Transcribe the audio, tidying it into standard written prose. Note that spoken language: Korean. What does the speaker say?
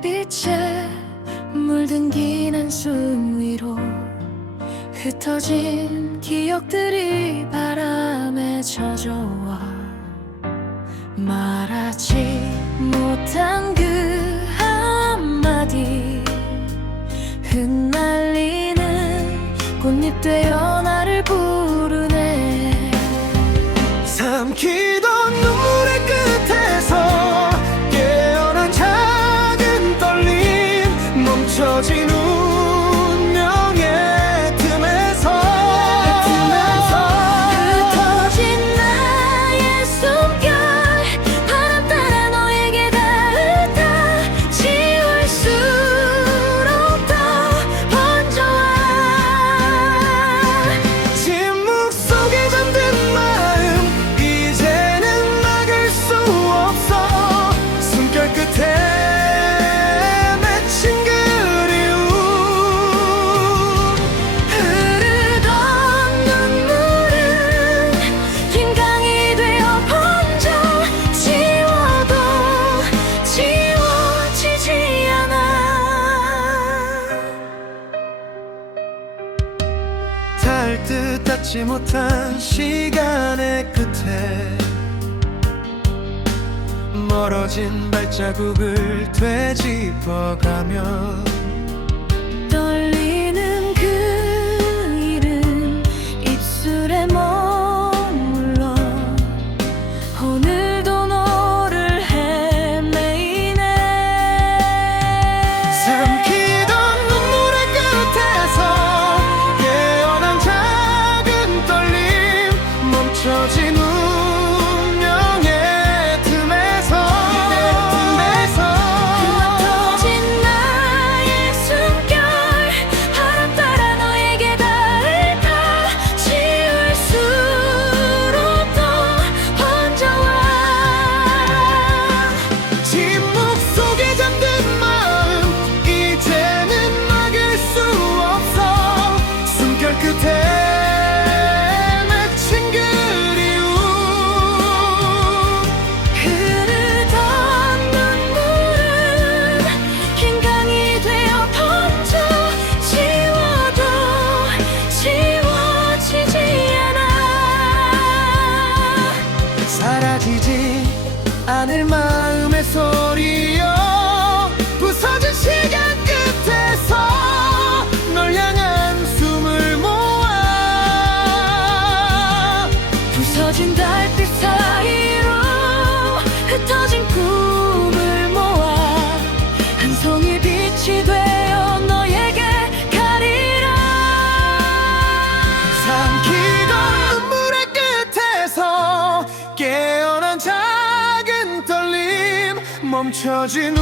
빛에 물든 긴 한숨 위로 흩어진 기억들이 바람에 젖어와 말하지 못한 그 한마디 흩날리는 꽃잎 되어 나를 부르네. 삼키던 눈물의 끝에서 깨어난 작은 떨림, 멈춰진 운명의 틈에서 흩어진 나의 숨결 바람 따라 너에게 닿을까 지울수록 더 번져와. 침묵 속에 잠든 마음 이제는 막을 수 없어. 숨결 끝에 맺힌 그리움, 흐르던 눈물은 긴 강이 되어 번져 지워도 지워지지 않아. 닿을 듯 닿지 못한 시간의 끝에 멀어진 발자국을 되짚어가며 떨리는 그 이름 입술에 머물러 오늘도 너를 헤매이네. 삼키던 눈물의 끝에서 깨어난 작은 떨림, 멈춰진 운명의 틈에서 흩어진 나의 숨결 바람 따라 너에게 닿을까 지울수록 더 번져와. 침묵 속에 잠든 마음 이제는 막을 수 없어. 숨결 끝에 맺힌 그리움, 흐르던 눈물은 긴 강이 되어 번져 지워도 지워지지 않아. 사라지지 않을 마음의 소리여 부서진 시간 끝에서 널 향한 숨을 모아. 부서진 달빛 사이로 흩어진 꿈을 모아 한 송이 빛이 되어 너에게 가리라. 삼키던 눈물의 끝에서 깨어난 작은 떨림, 멈춰진